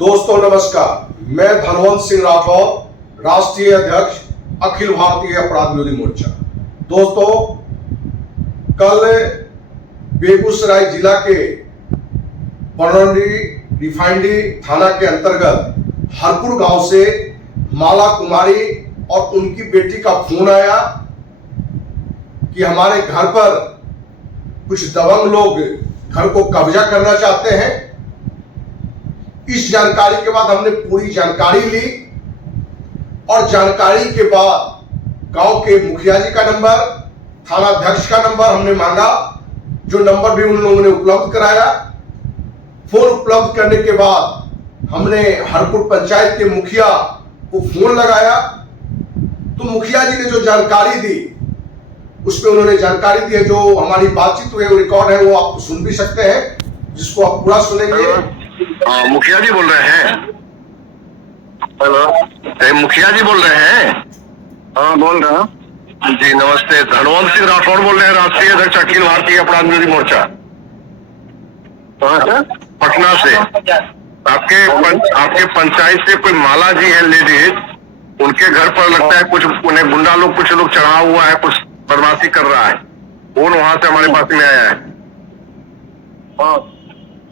दोस्तों नमस्कार, मैं धनवंत सिंह राठौर, राष्ट्रीय अध्यक्ष अखिल भारतीय अपराध विरोधी मोर्चा। दोस्तों, कल बेगूसराय जिला के बरौनी रिफाइनरी थाना के अंतर्गत हरपुर गांव से माला कुमारी और उनकी बेटी का फोन आया कि हमारे घर पर कुछ दबंग लोग घर को कब्जा करना चाहते हैं। इस जानकारी के बाद हमने पूरी जानकारी ली और जानकारी के बाद गांव के मुखिया जी का नंबर, थाना अध्यक्ष का नंबर हमने मांगा, जो नंबर भी उन लोगों ने उपलब्ध कराया। फोन उपलब्ध करने के बाद हमने हरपुर पंचायत के मुखिया को फोन लगाया तो मुखिया जी ने जो जानकारी दी उस पर उन्होंने जानकारी दी है। जो हमारी बातचीत हुई वो रिकॉर्ड है, वो आप सुन भी सकते हैं, जिसको आप पूरा सुनेंगे। मुखिया जी बोल रहे हैं। हेलो, मुखिया जी बोल रहे हैं। हाँ, बोल रहा हूँ जी। नमस्ते, धनवंत सिंह राठौर बोल रहे हैं, राष्ट्रीय अध्यक्ष अखिल भारतीय अपराध विरोधी मोर्चा। कहाँ से? पटना से। आपके पंचायत से कोई माला जी है लेडीज, उनके घर पर लगता है कुछ उन्हें गुंडा लोग कुछ लोग चढ़ा हुआ है, कुछ बदमाशी कर रहा है। फोन वहां से हमारे पास में आया है। हाँ,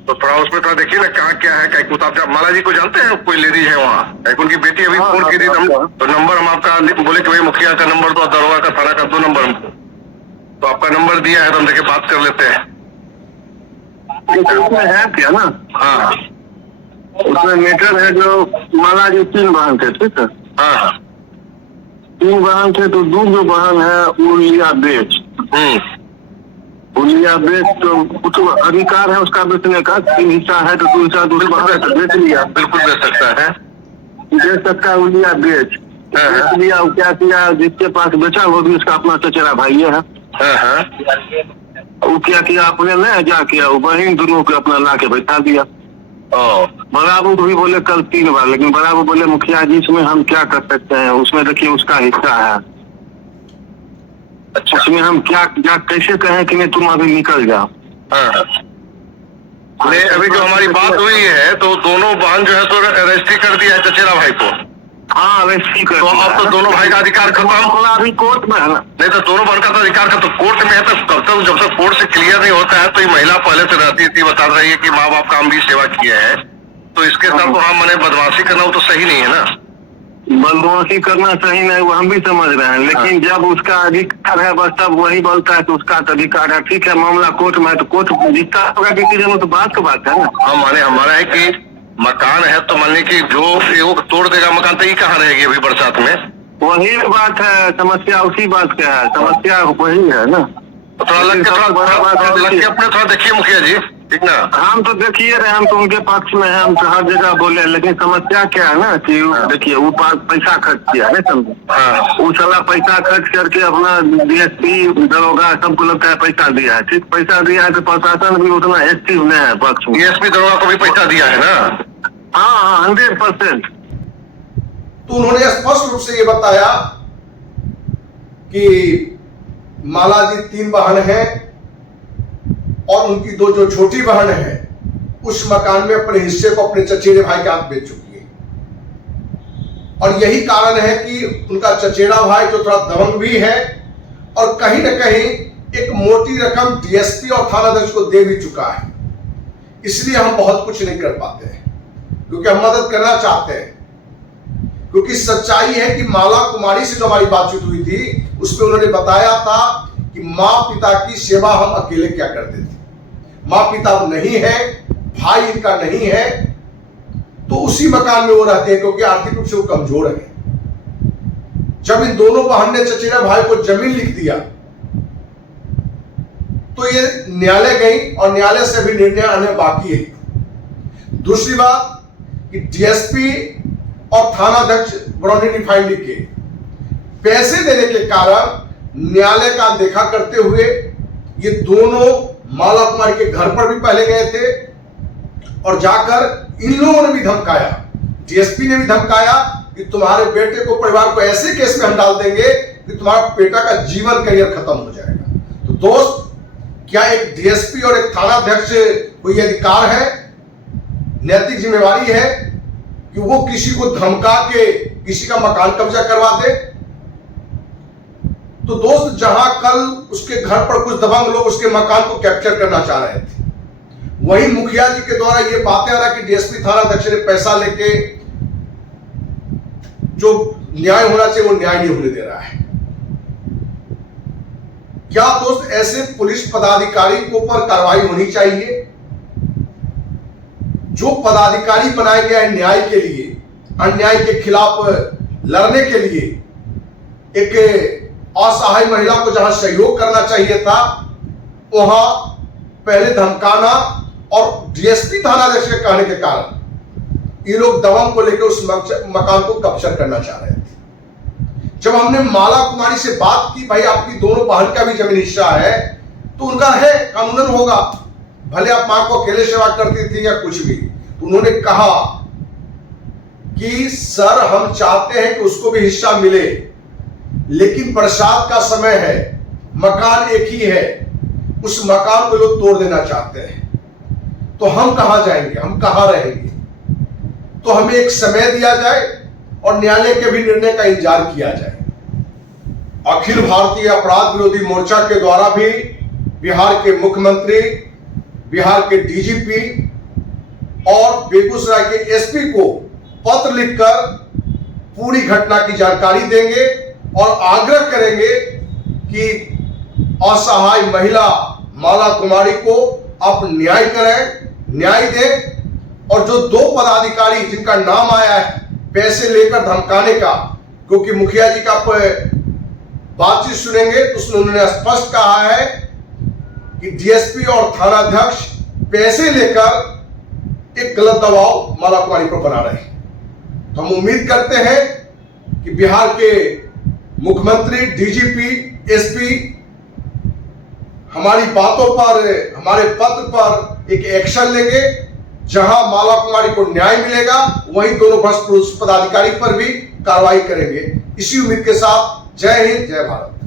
तो थोड़ा उसमें थोड़ा देखिए ना कहाँ क्या है। क्या कुछ आप माला जी को जानते हैं? कोई लेडीज है वहाँ, उनकी बेटी अभी फोन की थी तो नंबर हम आपका बोले कि भाई मुखिया का नंबर तो दरोगा का थाना का 2 नंबर हमको, तो आपका नंबर दिया है तो हम देखे बात कर लेते हैं। उसमें है क्या ना? हाँ, उसमें मैटर है जो माला जी 3 बहन थे, ठीक है? हाँ, 3 बहन थे तो 2 जो बहन है वो लिया बेच, लिया बेच तो कुछ अधिकार है उसका बेचने का। 3 हिस्सा है तो 2 हिस्सा दूसरे बहन तो बेच लिया। बिल्कुल बेच सकता है, बेच सकता है, वो लिया बेच लिया। वो क्या किया, जिसके पास बेचा वो भी उसका अपना चचेरा भाई है। वो क्या किया, अपने नहीं जा किया, वो बहन दोनों को अपना ला के बैठा दिया। बड़ा बाबू भी बोले कल 3 बार, लेकिन बड़ा बाबू बोले मुखिया जी इसमें हम क्या कर सकते हैं, उसमें देखिए उसका हिस्सा है। अच्छा, उसमें हम क्या कैसे कहें कि नहीं तुम अभी निकल जाओ। नहीं, अभी जो हमारी बात हुई है तो दोनों बहन जो है तो अरेस्ट ही कर दिया है चचेरा भाई को। हाँ, अरेस्ट कर तो अब तो दोनों भाई का अधिकार खत्म। अभी कोर्ट में है ना? नहीं तो दोनों बहन का तो अधिकार खत्म, कोर्ट में है। तो कब तक, जब तक कोर्ट से क्लियर नहीं होता है तो ये महिला पहले से रहती थी, बता रही है कि माँ बाप का हम भी सेवा किए हैं, तो इसके साथ तो हम मैंने बदमाशी करना वो तो सही नहीं है ना। बदमाशी करना सही नहीं, वो हम भी समझ रहे हैं, लेकिन जब उसका अधिकार है बस तब वही बोलता है तो उसका अधिकार है। ठीक है, मामला कोर्ट में है तो कोर्ट जीतता होगा किसी तो बात का बात है ना। हम माने हमारा है कि मकान है तो मानने की जो एगो तोड़ देगा मकान तो ये कहाँ रहेगी अभी बरसात में? वही बात है, समस्या उसी बात का है, समस्या वही है ना। तो थोड़ा लग के अपने थोड़ा देखिए मुखिया जी, ठीक ना? हम तो देखिए रहे, हम तो उनके पक्ष में है, हम तो हर जगह बोले, लेकिन समस्या क्या है ना कि देखिए वो पैसा खर्च किया है, समझे? वो साला पैसा खर्च करके अपना डीएसपी दरोगा सबको लगता है पैसा दिया है। ठीक, पैसा दिया है तो प्रशासन भी उतना एक्टिव नहीं है पक्ष में। डीएसपी दरोगा को भी पैसा दिया है ना? हाँ, 100%। तो उन्होंने स्पष्ट रूप से ये बताया कि माला जी 3 बहन हैं और उनकी 2 जो छोटी बहन है उस मकान में अपने हिस्से को अपने चचेरे भाई के हाथ बेच चुकी है। और यही कारण है कि उनका चचेरा भाई जो थोड़ा दबंग भी है और कहीं ना कहीं एक मोटी रकम डीएसपी और थानाध्यक्ष को दे भी चुका है। इसलिए हम बहुत कुछ नहीं कर पाते हैं, क्योंकि हम मदद करना चाहते हैं। क्योंकि सच्चाई है कि माला कुमारी से जो हमारी बातचीत हुई थी उस पर उन्होंने बताया था कि माँ पिता की सेवा हम अकेले क्या करते थे। माँ पिता नहीं है, भाई इनका नहीं है, तो उसी मकान में वो रहते हैं क्योंकि आर्थिक रूप से वो कमजोर है। जब इन दोनों बहन ने चचेरा भाई को जमीन लिख दिया तो ये न्यायालय गई और न्यायालय से भी निर्णय आने बाकी है। दूसरी बात कि डीएसपी और थानाध्यक्ष बरौनी रिफाइनरी के पैसे देने के कारण न्यायालय का देखा करते हुए ये दोनों माला कुमारी के घर पर भी पहले गए थे और जाकर इन लोगों ने भी धमकाया, डीएसपी ने भी धमकाया कि तुम्हारे बेटे को, परिवार को ऐसे केस में हम डाल देंगे कि तुम्हारा बेटा का जीवन करियर खत्म हो जाएगा। तो दोस्त, क्या एक डीएसपी और एक थानाध्यक्ष को यह अधिकार है, नैतिक जिम्मेवारी है कि वो किसी को धमका के किसी का मकान कब्जा करवा दे। तो दोस्त, जहां कल उसके घर पर कुछ दबंग लोग उसके मकान को कैप्चर करना चाह रहे थे, वही मुखिया जी के द्वारा ये बातें आ रहा कि डीएसपी थाना अध्यक्ष ने पैसा लेके जो न्याय होना चाहिए वो न्याय नहीं होने दे रहा है। क्या दोस्त ऐसे पुलिस पदाधिकारी के ऊपर कार्रवाई होनी चाहिए? जो पदाधिकारी बनाया गया है न्याय के लिए, अन्याय के खिलाफ लड़ने के लिए, एक असहाय महिला को जहां सहयोग करना चाहिए था, वहां पहले धमकाना और डीएसपी थाना अध्यक्ष के कहने के कारण ये लोग दबंग को लेकर उस मकान को कब्जा करना चाह रहे थे। जब हमने माला कुमारी से बात की, भाई आपकी दोनों बहन का भी जमीन हिस्सा है, तो उनका है, कानूनन होगा, भले आप मां को अकेले सेवा करती थी या कुछ भी। तो उन्होंने कहा कि सर हम चाहते हैं कि उसको भी हिस्सा मिले, लेकिन बरसात का समय है, मकान एक ही है, उस मकान को लोग तोड़ देना चाहते हैं, तो हम कहां जाएंगे, हम कहां रहेंगे? तो हमें एक समय दिया जाए और न्यायालय के भी निर्णय का इंतजार किया जाए। अखिल भारतीय अपराध विरोधी मोर्चा के द्वारा भी बिहार के मुख्यमंत्री, बिहार के डीजीपी और बेगूसराय के एसपी को पत्र लिखकर पूरी घटना की जानकारी देंगे और आग्रह करेंगे कि असहाय महिला माला कुमारी को आप न्याय करें, न्याय दें। और जो दो पदाधिकारी जिनका नाम आया है पैसे लेकर धमकाने का, क्योंकि मुखिया जी का बातचीत सुनेंगे तो उसमें उन्होंने स्पष्ट कहा है कि डीएसपी और थानाध्यक्ष पैसे लेकर एक गलत दबाव माला कुमारी पर बना रहे हैं। तो हम उम्मीद करते हैं कि बिहार के मुख्यमंत्री, डीजीपी, एसपी हमारी बातों पर, हमारे पत्र पर एक एक्शन लेंगे। जहां माला कुमारी को न्याय मिलेगा वहीं दोनों भ्रष्ट पुलिस पदाधिकारी पर भी कार्रवाई करेंगे। इसी उम्मीद के साथ जय हिंद, जय भारत।